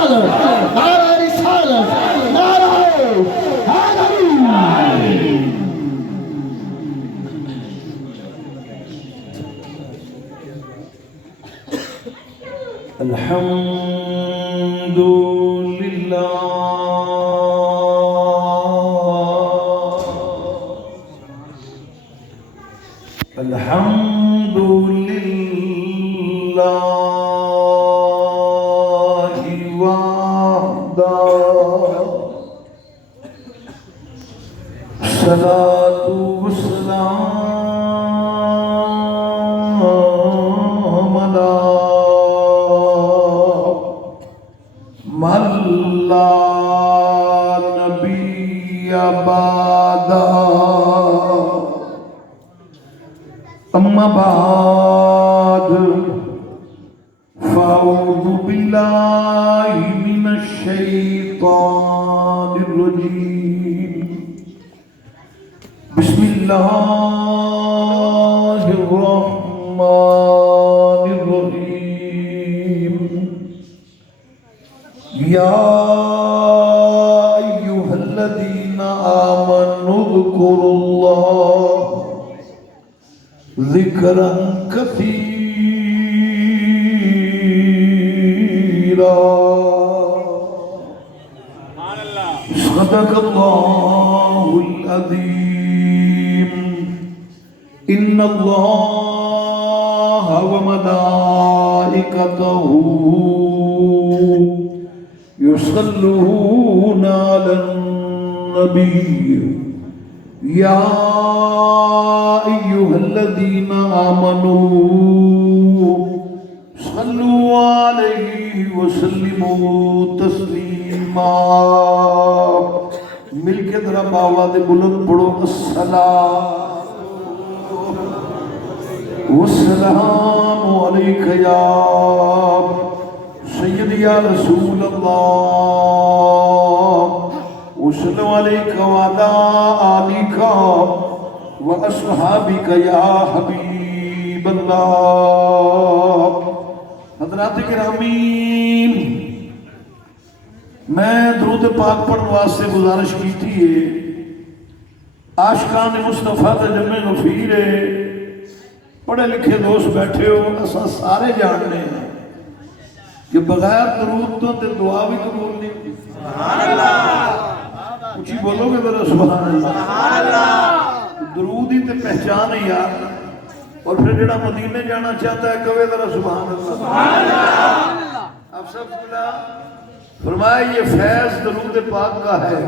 نعرہ رسالت، نعرہ حیدری۔ الحمد للہ الحمد للہ وحدہ، الصلاۃ والسلام علی من لا نبی بعدہ، اما بعد فاعوذ باللہ من الشیطان الرجیم، بسم اللہ الرحمن الرحیم، یا ایھا الذین آمنوا اذکروا اللہ ذکرا کثیرا، صدق اللہ العظیم، ان اللہ وملائکتہ یصلون علی النبی، یا ایھا الذین آمنوا صلوا علیہ وسلموا تسلیما۔ مل کے ذرا آواز بلند پڑھو، الصلاۃ والسلام علیک یا سیدی یا رسول اللہ، وسلم علیک وعلی آلک واصحابک یا حبیب اللہ۔ حضرات گرامی، میں درود پاک پڑھنے واسطے گزارش کی تھی ہے، عاشقان مصطفیٰ تے جمع غفیر ہے، پڑھے لکھے دوست بیٹھے ہو، اساں سارے جاننے ہیں کہ بغیر درود تو تے دعا بھی قبول نہیں ہوتی۔ سبحان اللہ، اچھی بولو گے ذرا سبحان اللہ۔ درود ہی تے پہچان ہے یار، اور پھر جڑا مدینے جانا چاہتا ہے کہے ذرا سبحان اللہ۔ اب سب بلا فرمایا یہ فیض درود پاک کا ہے،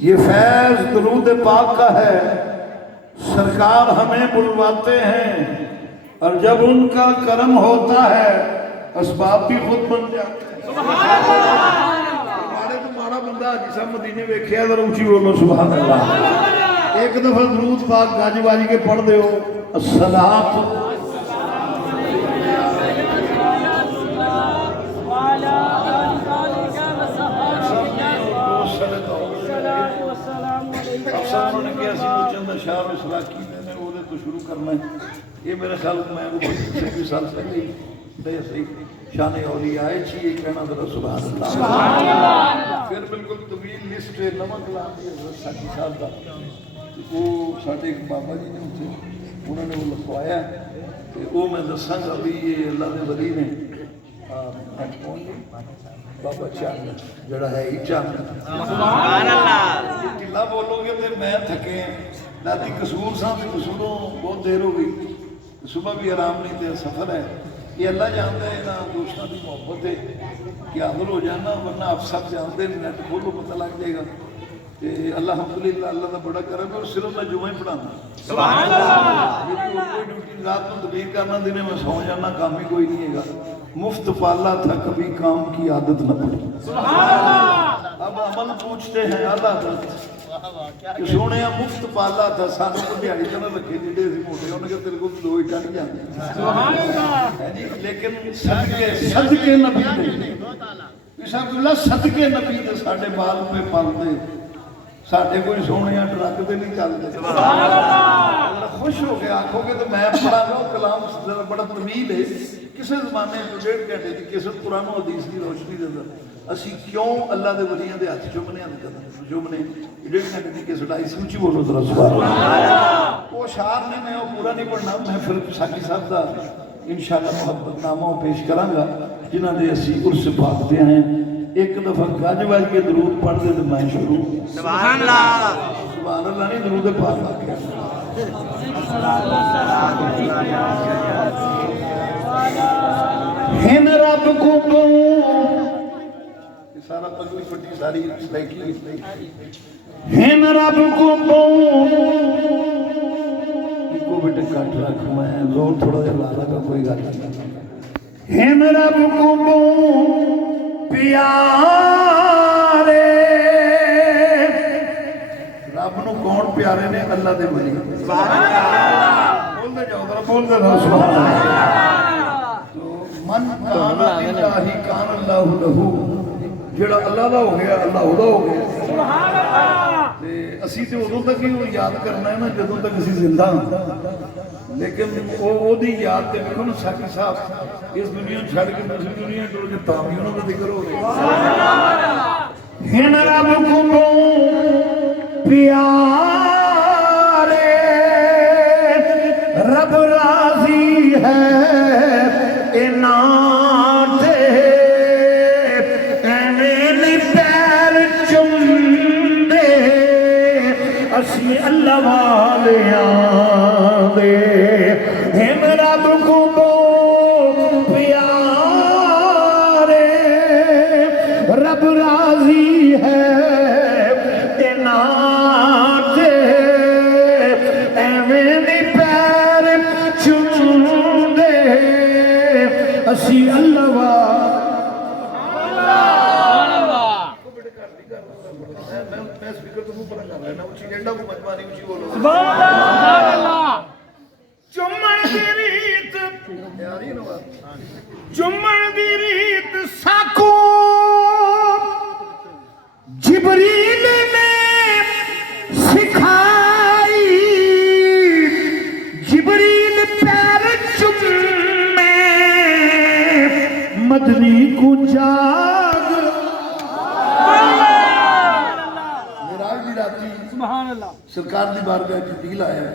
یہ فیض درود پاک کا ہے، سرکار ہمیں بلواتے ہیں اور جب ان کا کرم ہوتا ہے اسباب بھی خود بن جاتے ہیں۔ ہمارے تو مارا بندہ جسا مدینے ویکھیا ذرا اونچی بولو سبحان اللہ۔ ایک دفعہ درود پاک گاج باجی کے پڑھ دے ہو، الصلاۃ شروع کرنا ہے، یہ میرے خیال میں سال پہلے شان اولیاء آئے چی یہ کہنا ذرا سبحان اللہ۔ پھر بالکل طویل لسٹ نمک لان دی حضرت ساکی صاحب دا، وہ ساڑھے ایک بابا جی نے ہوتے انہوں نے وہ لکھوایا، وہ میں دساں گا بھی یہ اللہ دے ولی نے بابا چاند جڑا ہے ہی چاند۔ سبحان اللہ، ٹھلا بولو گے تو میں تھکے ہیں، راتی قصور ساں تے قصوروں بہت دیر ہو گئی، صبح بھی آرام نہیں تے سفر ہے، یہ اللہ جانتا ہے نا دوستوں کی محبت ہے کہ حاضر ہو جانا، ورنہ آپ سب جانتے ہیں نیٹ کھولو پتہ لگ جائے گا کہ الحمدللہ اللہ کا بڑا کرم ہے، اور صرف میں جمعہ ہی پڑھانا۔ سبحان اللہ، میری کوئی ڈیوٹی رات میں تبلیغ کرنا، دنے میں سو جانا، کام ہی کوئی نہیں ہے گا، مفت پالا تھا کبھی کام کی عادت نہ پڑی۔ سبحان اللہ، اب عمل پوچھتے ہیں اعلیٰ حضرت کہ سونے مفت پالا تھا، سانوں کو دیہڑی طرح رکھے جڑے سی موٹے، انہوں نے کہا تیرے کو دو ہی کٹ جاتے ہیں۔ سبحان اللہ، لیکن صدقے نبی نے صدقے نبی نے ساڈے بال پہ پل دے، ساڈے کوئی سونے ٹرک دے نہیں چلتے۔ خوش ہو کے آکھو گے تو میں پڑھا گا کلام بڑا طویل ہے کسی زمانے جو 1.5 گھنٹے کی کسی قرآن و حدیث کی روشنی دے اندر اسی کیوں اللہ دے ولیاں دے ہاتھ چومنے ہیں قدم چومنے 1.5 گھنٹے کی کیسٹ آئی سی اونچی بولو ذرا سبحان اللہ. وہ اشعار نے میں وہ پورا نہیں پڑھنا, میں پھر ساکی صاحب دا انشاءاللہ محبت نامہ پیش کراں گا جنہاں دے اسی عرس پاک دے ہیں. ایک دفعہ گج وج کے درود پڑھ دے تو میں شروع سبحان اللہ سبحان اللہ نہیں درود پاک آ گیا. ہن رب کو سارا پگلی پٹی ساری لائکی ہن رب کو کو بیٹے کٹ رکھ میں زور تھوڑا جا لا لگا کوئی گل نہیں. ہن رب کو پیارے رب نو کون پیارے نے اللہ دے ولی سبحان اللہ بول دے جاؤ ذرا بول دے سبحان اللہ. تو من کان اللہ کان اللہ لہو جڑا اللہ دا ہو گیا اللہ دا ہو گیا سبحان اللہ. تے اسی تے ادوں تک ہی یاد کرنا ہے نا جدوں تک اسی زندہ ہاں, لیکن او دی یاد تے ویکھو نا ساکی صاحب اس دنیا چھڑ کے دوسری دنیا ٹر کے تاں بھی انہاں دا ذکر ہو رہا ہن رب کو پیارے رب راضی ہے انات ایویں پیر چم دے اسی اللہ والیاں دے. ہن رب کو پیارے رب راضی ہے انات ایویں پیر چم دے اسی اللہ چمن دی ریت ساکو جبریل نے سکھائی جبریل پیر چمے مدنی کو جاگ میراج دی راتی سبحان اللہ سرکار دی بارگاہ جبریل آیا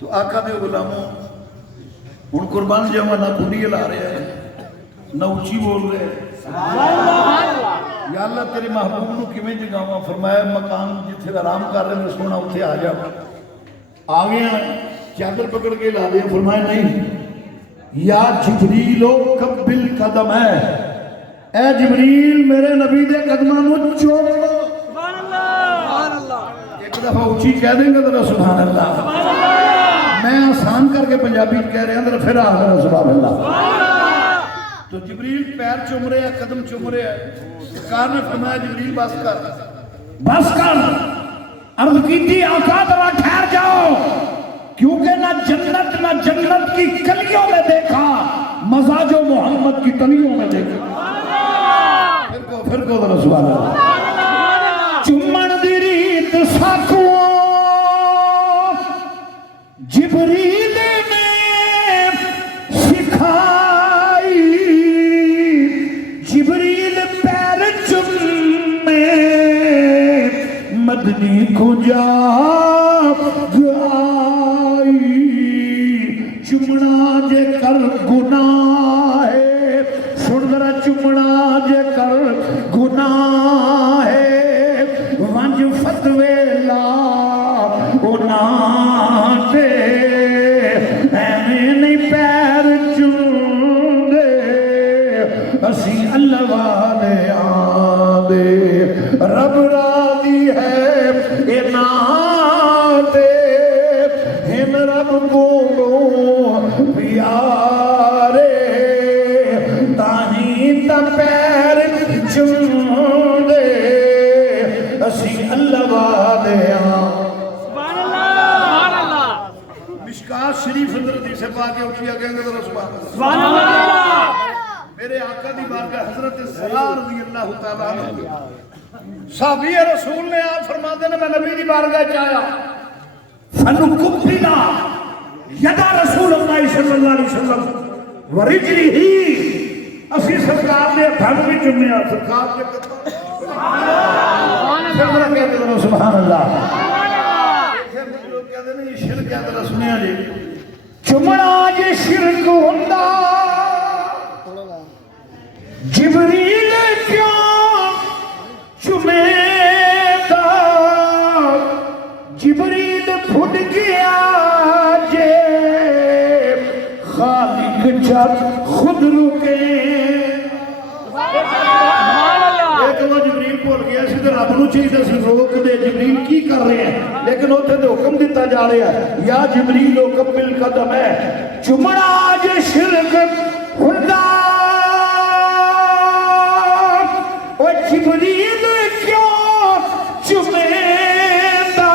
تو آقا دے غلاموں ہن قربان جاواں نہ کھڑی لا رہے ہیں نہ اونچی بول رہے ہیں یا اللہ تیرے محبوب نو کیویں جگاواں. فرمایا مکان جتھے آرام کر رہے ہیں سونا اتھے آ جا. آ گیا چادر پکڑ کے لا دیا. فرمایا نہیں یا جبریلو قبل قدم ہے اے جبریل میرے نبی دے قدماں نو چوم لو سبحان اللہ. ایک دفعہ اونچی کہہ دیں گے ذرا سبحان اللہ. میں آسان کر کے پنجابی کہہ رہے ہیں پھر آخر سبحان اللہ. تو جبریل پیر چوم رہے ہیں قدم چوم رہے ہیں. سرکار نے فرمایا جبریل بس کر عرض کیتی آقا ذرا ٹھہر جاؤ کیونکہ نہ جنت کی کلیوں میں دیکھا مزہ جو محمد کی تلیوں میں دیکھا. پھر کو ذرا سبحان اللہ. چمن دی ریت ساکو جبریل نے سکھائی جبریل پیر چمے مدنی کو جاگ آئی. چمنا جے کر گناہ ہے سن ذرا چمنا جے کر گناہ ہے ونج فتوے لا گناہ دے ایویں نہیں پیر چوندے اسی اللہ والے آدے رب راضی ہے انات ہن رب کو پیارے تاہی تا پیر چوندے اسی اللہ والے مشکات شریف اندر حدیث پاک کے اٹھیا کہیں گے تو سبحان اللہ. میرے آقا دی بارگاہ حضرت زرار رضی اللہ تعالیٰ عنہ صحابی رسول نے آپ فرماتے ہیں میں نبی دی بارگاہ چاہیا فنکبلا یدا رسول اللہ صلی اللہ علیہ وسلم ورجلی ہی اسی سرکار نے ہاتھ بھی چومیا سرکار کے قدموں سبحان اللہ چمڑا جے شرک ہوندا جبریل کیوں چمیدا جبریل پھٹ گیا جے خالق جب خود رکے جبریل بول گیا سی تو رب نو چاہیے سی روک دے جبریل کی کر رہے ہیں لیکن اتنے تو حکم دیتا جا رہا ہے یا جبریل حکم بالقدم ہے چمڑا جے شرک ہوندا او جبریل کیوں چمیدا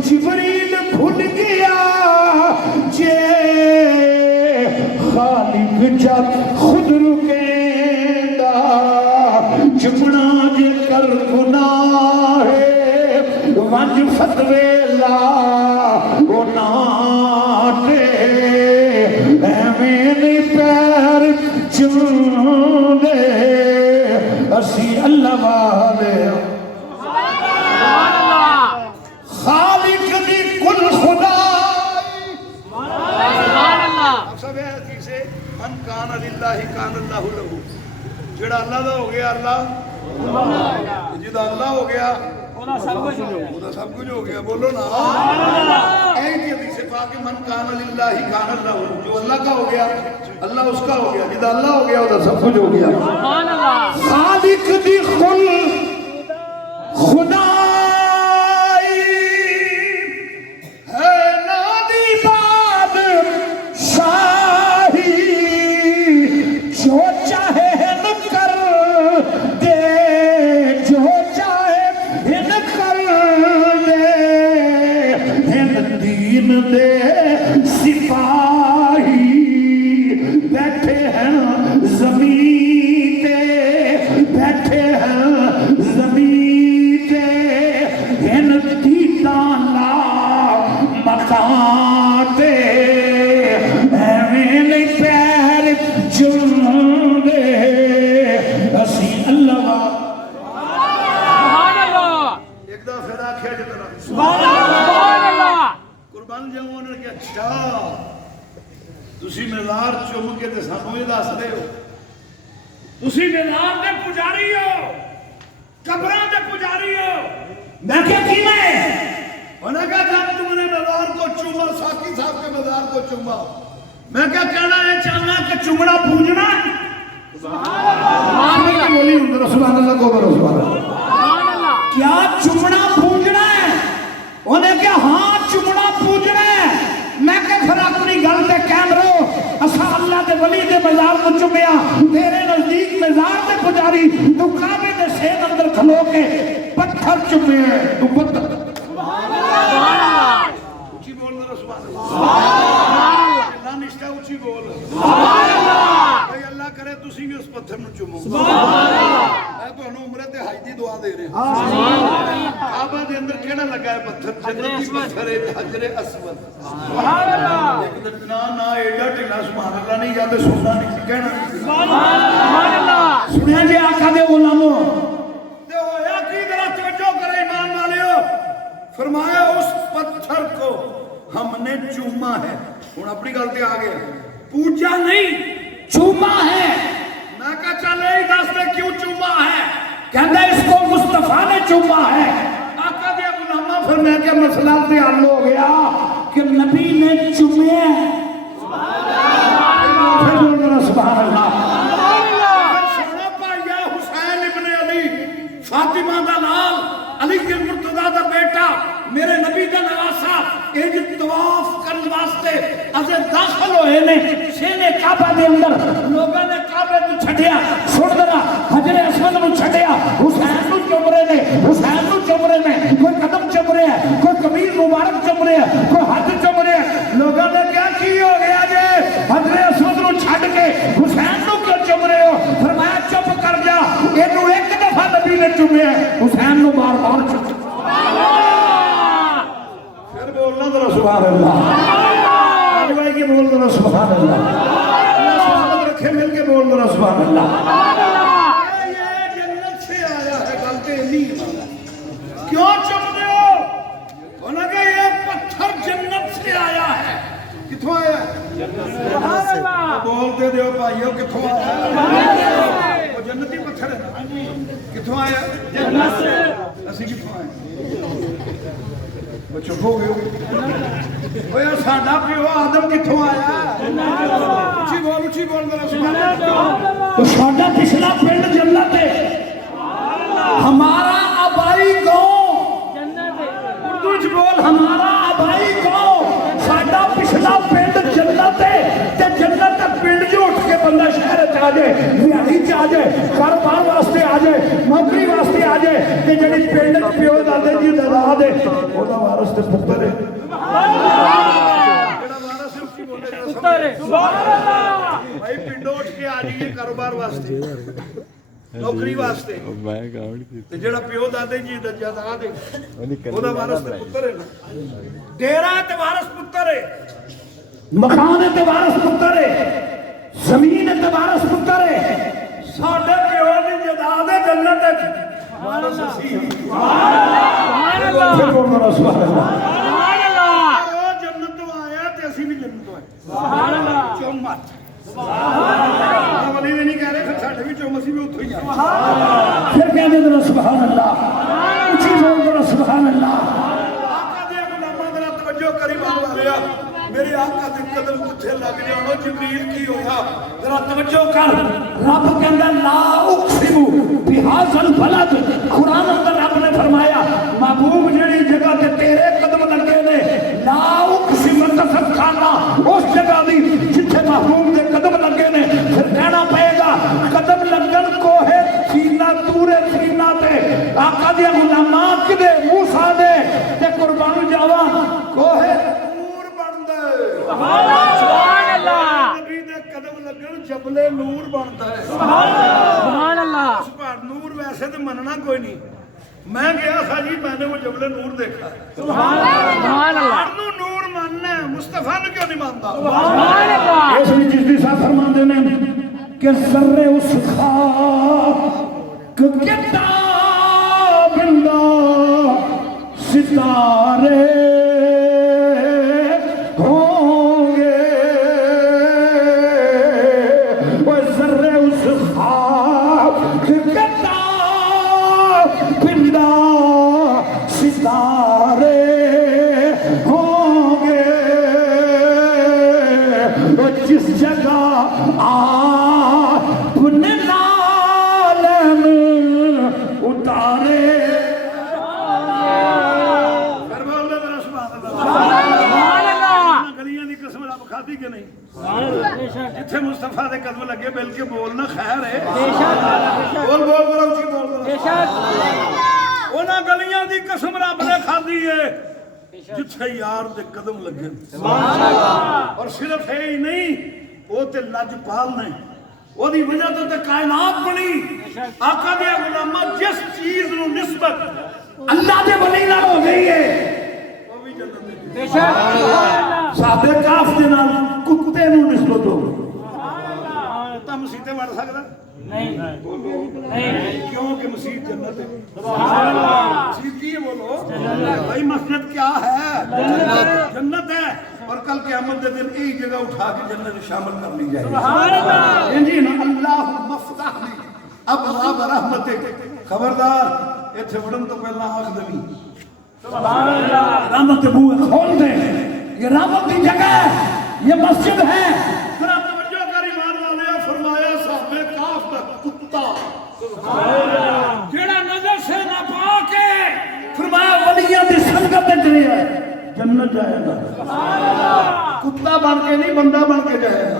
جبریل بھول گیا جے خالق جب خود رکیندا چمڑا جے کر گناہ ونج فتوے لا گناہے ایویں نہیں پیر چوندے اسی اللہ والے خالق دی کل خدا سب ہے حدیث من کان للہ کان اللہ لہو جڑا اللہ دا ہو گیا اللہ جدا اللہ ہو گیا سب کچھ ہو گیا بولو نا ایک حدیث پاک من کان للہ کان اللہ جو اللہ کا ہو گیا اللہ اس کا ہو گیا جدا اللہ ہو گیا وہ سب کچھ ہو گیا خالق دی خل خدائی ہے نادی باد شاہی جو چاہے نہ کر دے جو چاہے نہ کر دے دین دے سپاہی بیٹھے ہیں زمین تے بیٹھے ہیں زمین تے ہن دیداں لا مکان تے ایویں نہیں پیر چوندے اسی اللہ سبحان اللہ ایک دفعہ پھر آکھیا جتنا سبحان اللہ قربان جاؤں نے کہ اچھا تسی مزار چوم کے تے سانوں یہ دس دے ہو تسی مزار دے پجاری ہو قبراں دے پجاری ہو میں کیا کی میں انہوں نے کہا جب تم نے مزار کو چوما ساکی صاحب کے مزار کو چوما میں کیا کہنا ہے چاہنا کہ چمڑا پوجنا سبحان اللہ بولی سبحان اللہ کو برو سبحان اللہ کیا چمڑا پوجنا ہے انہوں نے کہا ہاں چمڑا پوجنا ہے میں کہ پھر اپنی گل تے قائم رہو اسا اللہ دے ولی دے مزار کو چمیا تیرے نزدیک مزار دے پجاری تو کعبے دے سین اندر کھلو کے پتھر چمے تو پتھر سبحان اللہ اونچی بول ذرا سبحان اللہ اللہ نشتا اونچی بول سبحان اللہ بھائی اللہ کرے تسی بھی اس پتھر نو چومو سبحان اللہ میں تانوں عمرے تے حج دی دعا دے رہا ہوں کعبہ دے اندر کیڑا لگا ہے پتھر جنتی پتھر ہے حجر اسود سبحان اللہ لیکن نا ایڈا ٹھلا سبحان اللہ نہیں یا تے سننا نہیں کہنا سبحان اللہ سنیا جی آقا دے غلاموں تے ہویا کی ذرا توجہ کرے ایمان والےو فرمایا اس پتھر کو ہم نے چوما ہے ہن اپنی گل تے آ گیا پوجا نہیں چوما ہے میں کہا چلے ہی دس دے کیوں چوما ہے کہندا اس کو مصطفیٰ نے چوما ہے آقا دے غلامہ پھر میں کہ مسئلہ تے حل ہو گیا کہ نبی نے چومے سبحان اللہ سبحان اللہ سونا پایا حسین ابن علی فاطمہ دا نال علی المرتضی دا بیٹا میرے نبی دا نواسا ایک طواف کرنے واسطے اسے داخل ہوئے نے سینے کعبہ دے اندر لوگوں نے کعبے کو چھڈیا سن ذرا حجر اسود کو چھڈیا حسین نو چوم رہے نے حسین نو چوم رہے نے کوئی قدم چوم رہا ہے کوئی کبیر مبارک چوم رہا ہے کوئی ہاتھ چوم رہا ہے لوگوں نے کیا کی ہو گیا جے حجر اسود کو چھڈ کے حسین نو کیوں چوم رہے ہو فرمایا چپ کر جا اینو ایک دفعہ نبی نے چومیا حسین نو بار بار چوم پھر بولنا ذرا سبحان اللہ آج بھائی کی بول ذرا سبحان اللہ سبحان اللہ. یہ جنت سے آیا ہے. گلتے نہیں کیوں چپ رہے ہو؟ انہوں نے کہا یہ پتھر جنت سے آیا ہے. کتھوں آیا ہے؟ بولتے دیو بھائیو کتھوں آیا ہے؟ وہ جنتی پتھر ہے. کتھوں آیا ہے؟ جنت سے. اسی کتھوں آئے وہ چپ ہو گئے. وہ یار ساڈا پیو آدم کتھوں آیا؟ اچھی بول ذرا سبحان اللہ. تو ساڈا پچھلا پنڈ جنت ہے. ہمارا آبائی گاؤں اردو چ بول. ہمارا آبائی گاؤں ساڈا پچھلا پنڈ جنت ہے. تے جنت تک پنڈ جو اٹھ کے بندہ شہر چ آ جائے, دیہڑی چ آ جائے, کاروبار واسطے آ جائے, نوکری واسطے آ جائے, تے جڑی پنڈ چ پیو دادے جی داد ہے او دا وارث تے پتر ہے. بھائی پنڈوں اٹھ کے آ جائیے کاروبار واسطے, نوکری واسطے, تے جڑا پیو دادے جی دا جائیداد ہے او دا وارث تے پتر ہے. ڈیرا تے وارث پتر ہے, مکان تے وارث پتر ہے, زمین تے وارث پتر ہے. ساڈے پیو دی جائیداد ہے جنت وچ, وارث اسی. پھر بول میرا سبحان اللہ. او جنت تو آیا تے اسی بھی جنت تو آئے. سبحان اللہ. چومت ولی نہیں کہہ رہے پھر ساڈے بھی چوم اسی بھی اتھوں ہی آ. پھر کہہ دے سبحان اللہ. اچھی بول ذرا سبحان اللہ. آقا دے غلاماں ذرا توجہ کری بات والیا. میرے آقا دے قدم کتھے لگ جانو. جبریل کی ہویا ذرا توجہ کر. رب کہندا لا اقسم بہذا البلد. قرآن اندر رب نے فرمایا محبوب جڑی جگہ تے تیرے قدم لگے نے, لا اقسم قسم کھانا اس جگہ دی جتھے محبوب دے قدم لگے نے. پھر کہنا پئے گا قدم لگن کوہ سینا تورے سینا تے آقا دے غلاماں کدے موسیٰ دے تے قربان جاواں کوہ نور بندا ہے. سبحان اللہ. نبی دے قدم لگن جبل نور بندا ہے. سبحان اللہ. اس پر نور ویسے تے مننا کوئی نہیں. میں گیا تھا جی, میں نے وہ جبل نور دیکھا. سبحان اللہ. نور ماننا ہے, مصطفیٰ نے کیوں نہیں مانتا؟ سبحان اللہ. اس میں جس بھی صاحب فرماندے نے کہ ذرے اس خاک کتاب اللہ ستارے ہوں گے. وہ ذرے اس خاک کتاب اللہ ستارے ہوں گے. وہ جس جگہ آپ نے عالم اتارے. گلیاں دی قسم رب کھاتی کہ نہیں؟ جتھے مصطفیٰ دے قدم لگے بلکہ بولنا خیر ہے. بول بول بول اچھی بول. انہاں گلیاں دی قسم رب نے کھادی ہے جتھے یار دے قدم لگے. اور صرف ہے ہی نہیں, وہ تے لجپال نے, وہ دی وجہ تو تے کائنات بنی. آقا دے غلاماں جس چیز نو نسبت اللہ دے ولی نال ہو گئی ہے. وہ بھی جنت میں. صحابہ کاف دے نال کتے نو نسبت ہو گئی. کتا مسیطے وڑ سکدا نہیں. کیوں کہ مسجد جنت ہے. مسجد کی ہے بولو بھائی, مسجد کیا ہے؟ جنت ہے. اور کل قیامت دے دن ایک جگہ اٹھا کے جنت میں شامل کر لی جائے گی. جی نا, اللہم افتح لی ابواب رحمتک. خبردار ایتھے وڑن تو پہلا آنکھ دمی رحمت بوئے کھول دے. یہ رحمت کی جگہ ہے, یہ مسجد ہے. ذرا توجہ کر ایمان والے. فرمایا صحابہ کاف کا کتا جیڑا نظر سے نہ پا کے فرمایا ولیاں دی سنگت وچ ہے جنت جائے گا. کتا بن کے نہیں, بندہ بن کے جائے گا.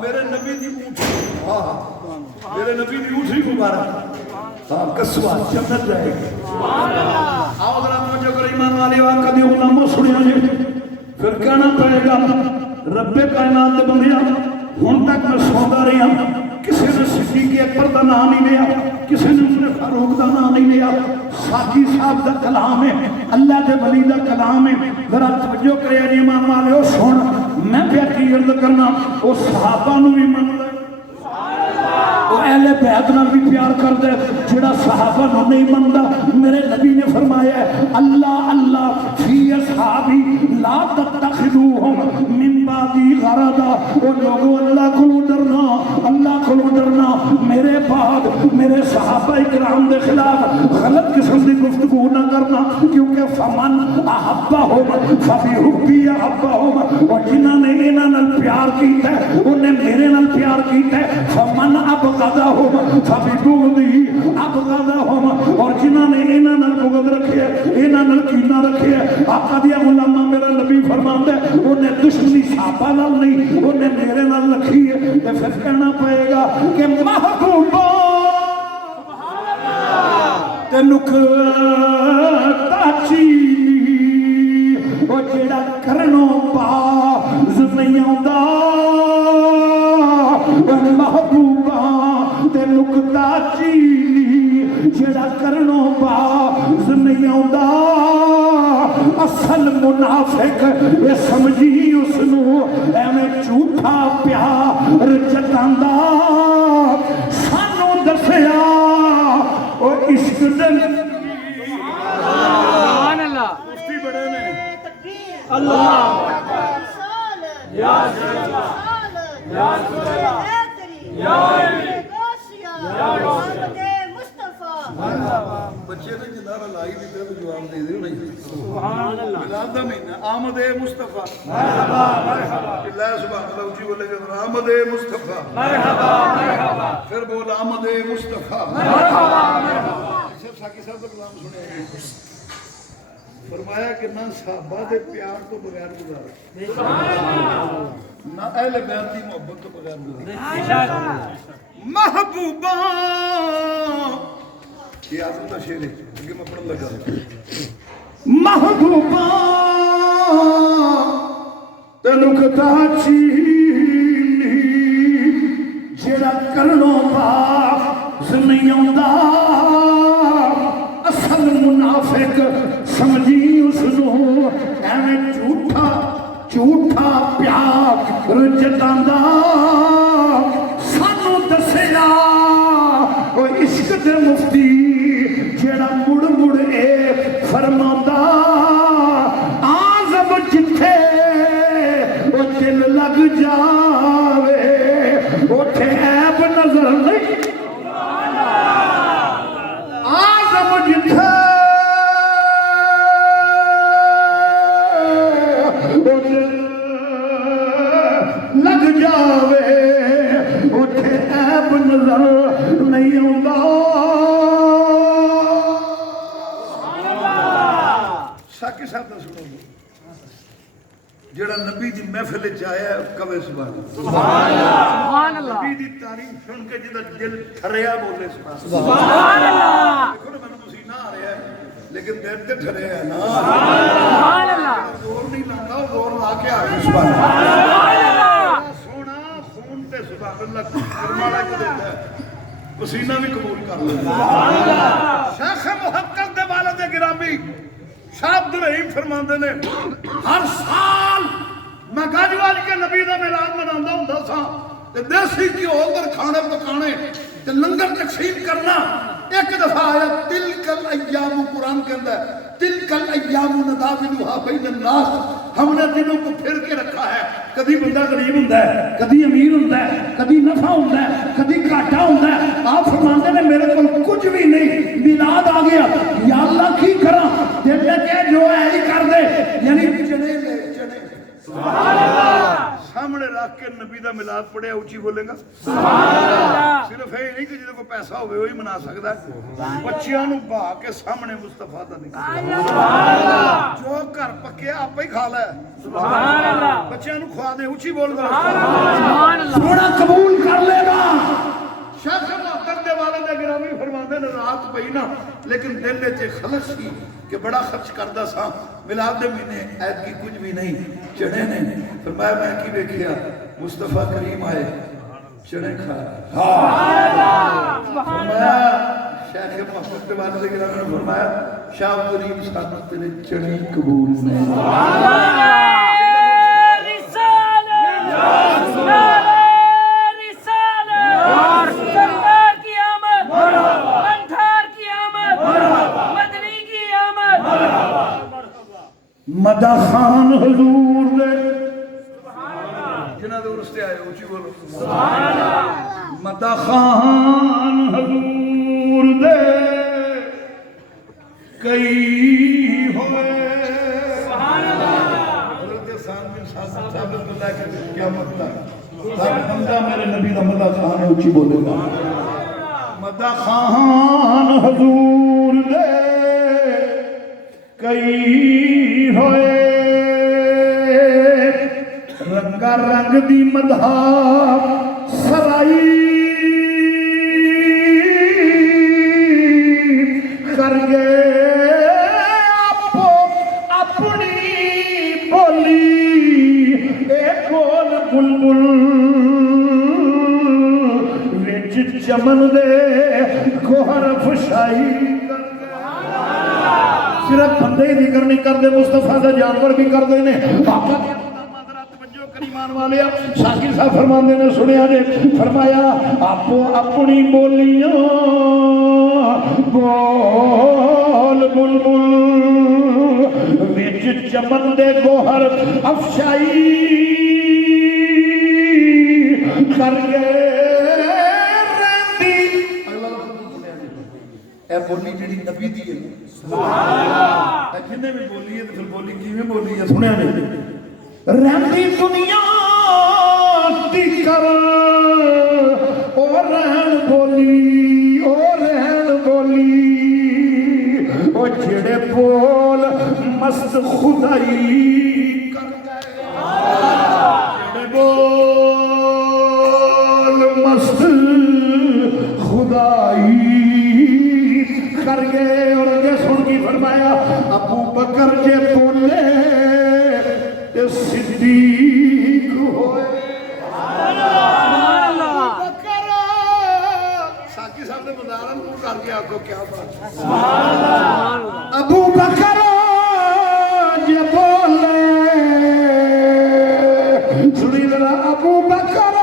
میرے نبی دی اونٹھی, میرے نبی دی اونٹھی مبارک کسوا جنت جائے گا. آؤ ذرا توجہ کر ایمان والے. آقا دی غلاموں سنیا جی, پھر کہنا پڑے گا رب کائنات دے بندیاں ہن تک میں سوندا رہا, کسی نے صدیق اکبر دا نام نہیں لیا, کسی نے عمر فاروق دا نام نہیں لیا. ساقی صاحب دا کلام ہے, اللہ دے ولی دا کلام ہے. ذرا توجہ کرے جی ایمان والے. سن میں پھر کی عرض کرنا, وہ صحابہ نو بھی من لے, اہل بیت نال بھی پیار کردا ہے جڑا صحابہ نو نہیں مندا میرے نبی نے فرمایا ہے اللہ اللہ فی اصحابی لا تتخذوهم من بعدی غرضا او لوگوں اللہ کو ڈرنا اللہ کو ڈرنا میرے بعد میرے صحابہ کرام دے خلاف غلط قسم دی گفتگو نہ کرنا کیونکہ فمن احبہم فبحبی احبہم اور جنہاں نے انہاں نال پیار کیتا ہے انہیں میرے نال پیار کیتا ہے فمن ابغضہم فببغضی ابغضہم اور جنہاں نے انہاں نال بغض رکھے انہاں نال کینہ رکھے آقا دیا غلامہ میرا نبی فرماندا ہے انہیں دشمنی صحابہ نال نہیں انہیں میرے نال رکھی ہے تے پھر کہنا پائے گا کہ محبوبہ تے نکتا چینی وہ جڑا کرنوں باز نہیں آندا محبوبہ تے نکتا چینی جڑا کرنوں باز نہیں آندا اصل منافق یہ سمجھی اس نو ایویں جھوٹا پیار جتاندا سانو دسیا او عشق دل سبحان اللہ مفتی بڑے نے اللہ یا اللہ یا بچے نے جنارہ لائی دیتے تو جواب دے دے نہیں سبحان اللہ میلاد دا مہینہ آمد مصطفیٰ مرحبا مرحبا اللہ سبحان اللہ اونچی بولے گا آمد مصطفیٰ مرحبا مرحبا پھر بول آمد مصطفیٰ مرحبا مرحبا صرف ساکی صاحب کا کلام سنے فرمایا کہ نہ صحابہ دے پیار تو بغیر گزارا نہ اہل بیت دی محبت تو بغیر گزارا محبوبہ یہ آسم کا شیر ہے کہ میں پڑھن لگا محبوبہ تے نکتا چینی جڑا کرنوں باز نہیں آندا اصل منافق سمجھی اس نو ایویں جھوٹا جھوٹا پیار جتاندا سانو دسیا او عشق دے مفتی جڑا مڑ مڑ اے فرماندا آزم جتھے او دل لگ جاوے اوتھے عیب نظر نہیں آزم جتھے او دل لگ جاوے اوتھے عیب نظر نہیں آندا ساکی صاحب نہ سنو جڑا نبی دی محفل وچ آیا ہے کہے سبحان اللہ نبی دی تعریف سن کے جدا دل ٹھریا بولے سبحان اللہ دیکھو نا میں پسینہ آ رہا ہے لیکن دل تے ٹھریا ہے نا سبحان اللہ زور نہیں لاتا زور لا کے آ سبحان اللہ سونا خون تے سبحان اللہ فرمانا کو دیتا ہے پسینہ بھی قبول کر لیتا سبحان اللہ شیخ محقق دے والد گرامی شاہ عبد الرحیم فرماندے نے ہر سال میں گاجوال کے نبی دا میلاد مناوندا ہوندا سا تے دیسی گھیو اندر کھانے پکانے تے لنگر تقسیم کرنا ایک دفعہ آیا تلک الایام قرآن کہندا ہے تلک الایام نداولھا بین الناس ہم نے دنوں کو پھر کے رکھا ہے کبھی بندہ غریب ہوندا ہے کبھی امیر ہوندا ہے کبھی نفع ہوندا ہے کبھی گھاٹا ہوندا ہے آپ فرماندے نے میرے کول کچھ بھی نہیں میلاد آ گیا یا اللہ کی کراں دل میں کہ جو ہے ہی کر دے یعنی چنے لے چنے سبحان اللہ سامنے رکھ کے نبی دا میلاد پڑھیا اونچی بولے گا سبحان اللہ صرف یہ نہیں کہ جدوں کو پیسہ ہوے وہی منا سکدا ہے بچیاں نو بھا کے سامنے مصطفیٰ دا نکل سبحان اللہ جو گھر پکیا آپ ہی کھا لے سبحان اللہ بچیاں نو کھوا دے اونچی بول گا سبحان اللہ سونا قبول کر لے گا شیخ محقق دے والد گرامی فرماندے نے رات پئی نا لیکن دل وچ خلش سی کہ بڑا خرچ کردا سا میلاد دے مہینے ایت کی کچھ بھی نہیں چڑھے نے فرمایا میں کی دیکھیا مصطفیٰ کریم آئے چڑھے کھایا فرمایا شیخ محقق دے والد گرامی نے فرمایا شاہ کریم سانو تیرے چڑھے قبول نہیں رسالہ مدہ خان حضور دے جنہ دے رستے آئے اونچی بولو مدہ خان حضور دے کئی ہوئے حضرت حسان بن ثابت اللہ کے کیا مطلب حمدہ میرے نبی دا مدہ خان اونچی بولے گا مدہ خان حضور دے کئی ہوئے رنگا رنگ دی مدح سرائی کر گئے اپنی بولی ایک اور بلبل وچ چمن دے گوہر فشائی صرف بندے ہی ذکر نہیں کرتے مصطفیٰ دا جانور بھی کرتے ہیں پاپا ایمان والے شاکر صاحب فرماندے نے سنیا جے فرمایا آپ اپنی بولیاں بول بلبل وچ چمن دے گوہر افشائی کر گئے رہندی اے بولی جڑی نبی دی ہے اے جنہیں بھی بولی ہے تو پھر بولی کیویں بولی ہے سنیا جے رہندی دنیا دی کر او رہن بولی او رہن بولی او جڑے بول مست خدائی کر گئے جڑے بول مست خدائی کر گئے اور یہ سن کی فرمایا ابو بکر جے بولے صدیق ہوئے ساکی صاحب نے مدارن کو کر کے آپ کو کیا بات ابو بکر جے بولے سنی ذرا ابو بکر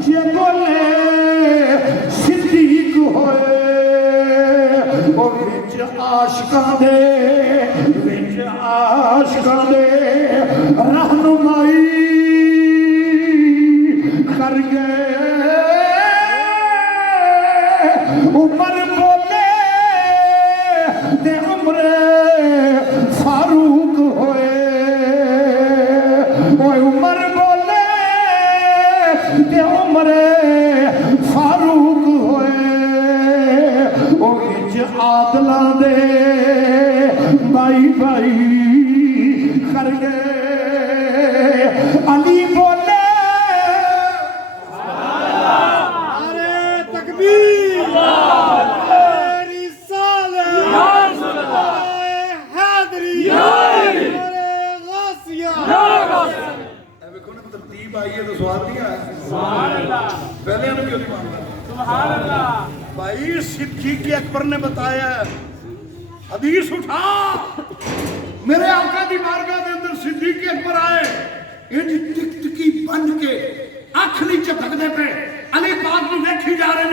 جے بولے صدیق ہوئے اور وچ عاشقاں دے رہنمائی کر گئے عمر بولے تے عمر فاروق ہوئے عمر بولے تے عمر فاروق ہوئے عادلاں دے بائی بائی کر گئے علی بولے ارے تکبیر میری صالح حیدری ارے غاسیہ دیکھو نا ترتیب آئی ہے تو سوال نہیں آیا سبحان اللہ پہلے ہم کیوں نہیں مانتے سبحان اللہ بھائی صدیق اکبر نے بتایا حدیث اٹھا میرے آقا دی بارگاہ دے اندر صدیق اکبر آئے انج ٹک ٹکی بن کے اکھ نہیں چپک دے پہ علی پاک نو ویکھی جا رہے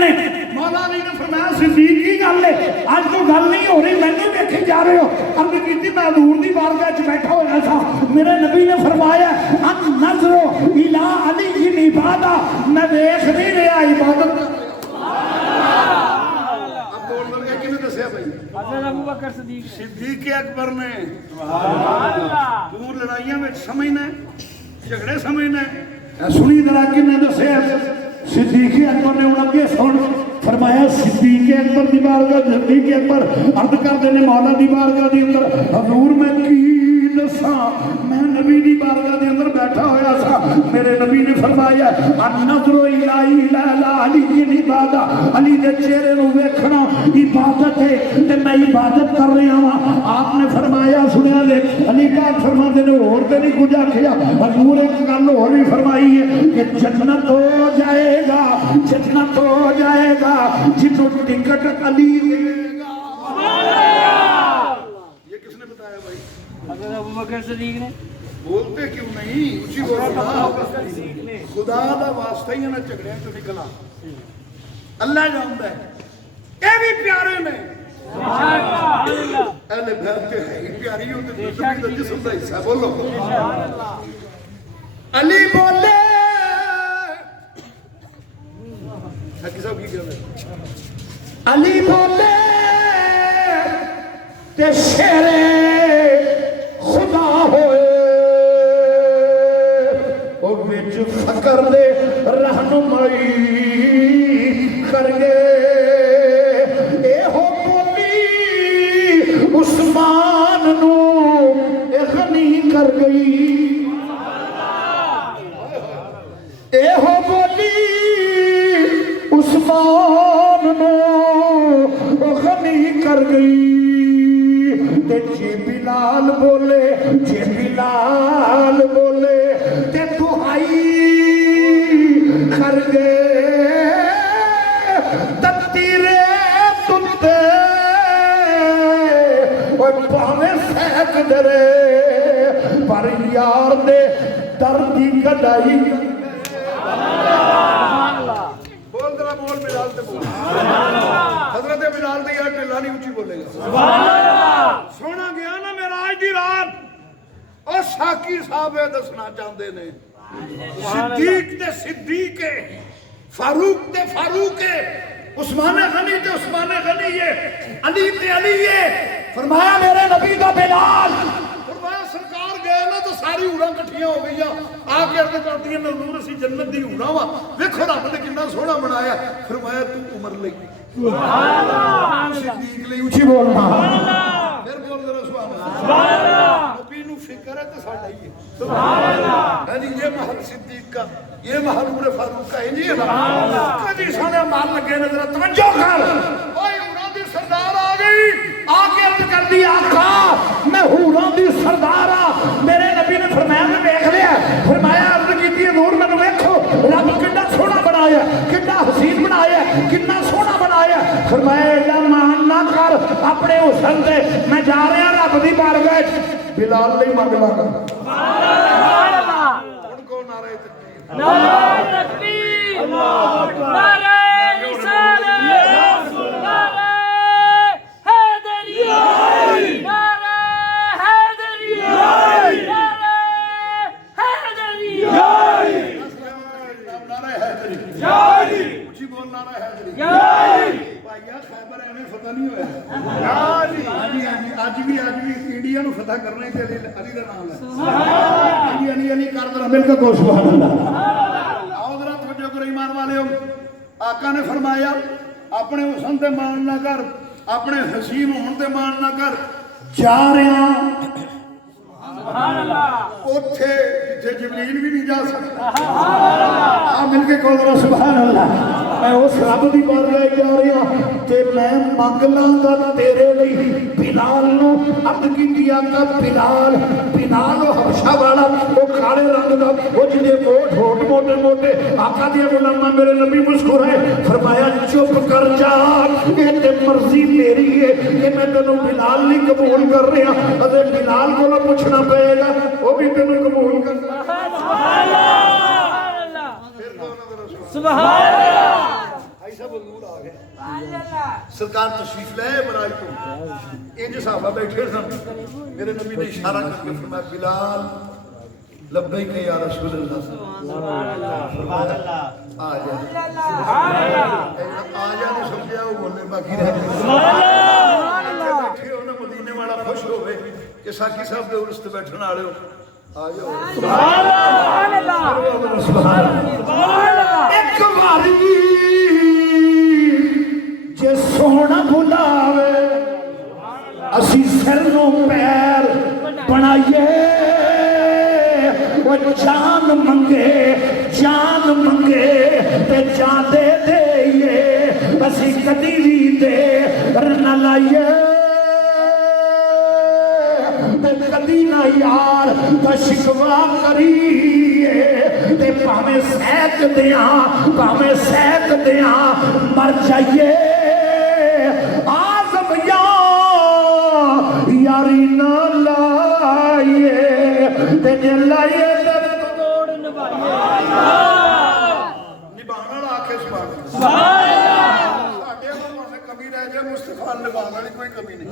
نے مولا علی نے فرمایا صدیق کی گل ہے اج تو گل نہیں ہو رہی میں ویکھی جا رہے ہو عرض کیتی میں حضور دی بارگاہ وچ بیٹھا ہوا تھا میرے نبی نے فرمایا ان نظر الی علی کی عبادت میں دیکھ نہیں رہا عبادت صدیق اکبر نے دور لڑائیاں میں سمجھنا جھگڑے سمجھنا سنی ذرا کنے دسے صدیق اکبر نے انہاں کے سن فرمایا صدیق اکبر دی بارگاہ صدیق اکبر عرض کردے نے مولا دی بارگاہ دی اندر حضور میں کی دساں میں نبی دی بارگاہ دے اندر بیٹھا ہویا تھا میرے نبی نے فرمایا النظر الی علی کی عبادت علی دے چہرے نو ویکھنا عبادت ہے تے میں عبادت کر رہا ہوں آپ نے فرمایا سنیا لے علی پاک فرماتے نے اور تے نہیں کچھ آکھیا حضور ایک گل اور بھی فرمائی ہے کہ جنت ہو جائے گا جنوں ٹکٹ علی لے گا یہ کس نے بتایا بھائی حضرت ابوبکر صدیق نے بولتے کیوں نہیں اونچی بولو خدا دا واسطہ ہی نہ جھگڑے تو نکلا اللہ جانتا ہے اے بھی پیارے نے اہل بیت تے ہے ہی پیاری ہو تے نبی دا جسم دا حصہ بولو علی بولے حقی صاحب کی کہہ رہے علی بولے تے شیر خدا ہوئے او وچ فقر دے رہنمائی کر گئے اے ہو بولی عثمان نو غنی کر گئی اے ہو بولی عثمان نو غنی کر گئی تے جے بلال بولے جے بلال بولے تے دہائی کر گئے تیرے تتے اور پاویں سیک درے پر یار دے دردی کڈائی بول ذرا بول بلال تے بول حضرت بلال تے یار ٹلا نہیں اونچی بولے گا سونا گیا نا معراج دی رات او ساکی صاحب دسنا چاہندے نے صدیق تے صدیق فاروق تے فاروق عثمان غنی تے عثمان غنی علی تے علی فرمایا میرے نبی کا بلال فرمایا سرکار گئے نا تو ساری اوڑاں کٹھیاں ہو گئی آ کے عرض کرتی ہیں حضور اسی جنت دی اوڑاں وا ویکھو رب نے کتنا سوہنا بنایا فرمایا تو عمر لئی سبحان اللہ صدیق لئی اونچی بولنا پھر بول ذرا سبحان اللہ نبی نو فکر ہے تے ساڈا ہی ہے سبحان اللہ یعنی یہ محل صدیق کا یہ محل عمر فاروق کا ہے جی سبحان اللہ کدی سارے مال لگے نے ذرا توجہ کر اوئے اوڑاں دی سردار آ گئی آ کے عرض کر دی آقا میں حوراں دی سردار ہاں میرے نبی نے فرمایا میں دیکھ لیا فرمایا عرض کیتی حضور مینوں ویکھو رب کتنا سوہنا بنایا کتنا حسین بنایا کتنا سوہنا بنایا فرمایا ایڈا مان نہ کر اپنے حسن تے میں جا رہا رب دی بارگاہ بلال لئی منگ لاں سبحان اللہ ہن کو نعرہ تکبیر نعرہ تکبیر اللہ اکبر نعرہ رسالت نعرہ حیدری نعرہ حیدری نعرہ حیدری نعرہ حیدری اونچی بول نعرہ حیدری بھائیا خیبر ایویں فتح نہیں ہویا اج بھی انڈیا نو فتح کرنا ہی علی دا نام ہے علی علی کر ذرا مل کے کو سبحان اللہ آؤ ذرا توجہ کرو ایمان والےو آقا نے فرمایا اپنے حسن تے مان نہ کر اپنے حسین ہون تے مان نہ کر جا رہا سبحان اللہ اوتھے جتھے جبریل بھی نہیں جا سکتا آ مل کے کول رو سبحان اللہ میں اس رب دی بارگاہ جا رہا تے میں منگ لاں گا تیرے لئی بلال نو عبد کیتی آقا بلال بلال او حبشہ والا او کالے رنگ دا او جدے کوٹ ہوٹ موٹے موٹے آقا دی غلاماں میرے نبی مسکرائے فرمایا چپ کر جا اے تے مرضی میری ہے کہ میں تینوں بلال نہیں قبول کر رہا اتے بلال کو پوچھنا پئے گا وہ بھی تینوں قبول کرنا سبحان اللہ سبحان اللہ ایسا حضور آ گئے سرکار تشریف لے براج تو انج صحابہ بیٹھے سن میرے نبی نے اشارہ کر کے فرمایا بلال لبیک یا رسول اللہ سبحان اللہ سبحان اللہ آ جا سبحان اللہ آ جا نہیں سمجھا وہ بولنے باقی رہ گئے سبحان اللہ بیٹھے ہونا مدینے والا خوش ہوئے کہ ساکی صاحب دے عرس تے بیٹھن والے ہو آ جاؤ سبحان اللہ سبحان اللہ ایک باری جے سونا بلاوے اسی سر نو پیر بنائیے وہ جان منگے تے جان دے دئیے اسی کدی بھی دیر نہ لائیے تے کدی نہ یار دا شکوا کریے تے پاویں سیک دیاں مر جائیے آزم یاری نہ لائیے تے جے لائیے توڑ نبھائیے نبھانا آکھے سبحان سبحان اللہ ساڈے کول کمی رہ جائے مصطفیٰ نبھانے والی کوئی کمی نہیں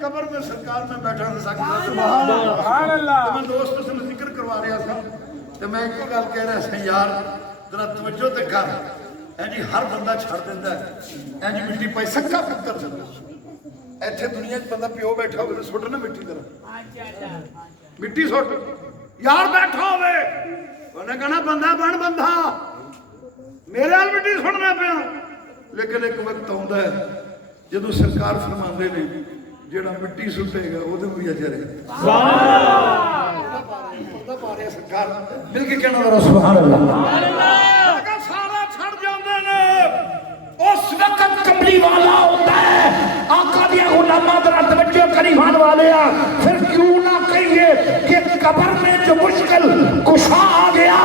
قبر میں سرکار میں بیٹھا نہیں سکتا سبحان اللہ تو میں دوست سے ذکر کروا رہا تھا تو میں ایک گل کہہ رہا سا یار ذرا توجہ تے کر جی ہر بندہ چھڑ دیتا ہے جی مٹی پائی سکا پتر چلتا ایتھے دنیا چ بندہ پیو بیٹھا ہوئے سٹ نا مٹی طرح مٹی سٹ یار بیٹھا ہوئے انہیں کہنا بندہ بن بندہ میرے حال مٹی سٹنا پیا لیکن ایک وقت آتا ہے جدو سرکار فرماندے نے جڑا مٹی سٹے گا وہ بھی اجر ہے سرکار مل کے کہنا ذرا سبحان اللہ سارا چھڑ جاندے نے اس وقت کملی والا ہوتا ہے آقا دیا غلامات ذرا توجہ قریبان والے پھر کیوں نہ کہیے کہ قبر میں جو مشکل کشا آ گیا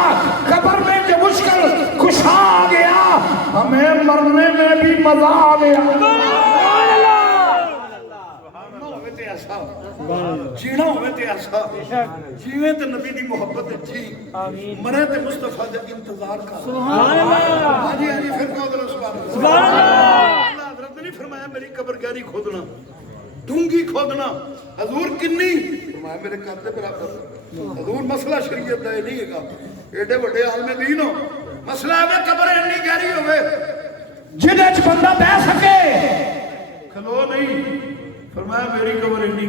قبر میں جو مشکل کشا آ گیا ہمیں مرنے میں بھی مزہ آ گیا جینا ہوئے تے ایسا جیویں تے نبی دی محبت جی مرے تے مصطفیٰ دے انتظار کر سبحان اللہ ہاں جی پھر کہو ذرا سبحان اللہ سبحان اللہ حضرت نے نہیں فرمایا میری قبر گہری کھودنا ڈونگی کھودنا حضور کنی فرمایا میرے قد دے برابر حضور مسئلہ شریعت دا نہیں ہے گا ایڈے بڑے عالم دین ہو مسئلہ ہے قبر اتنی گہری ہوئے جنہیں بندہ بہ سکے کھلو نہیں فرمایا میری قبر اتنی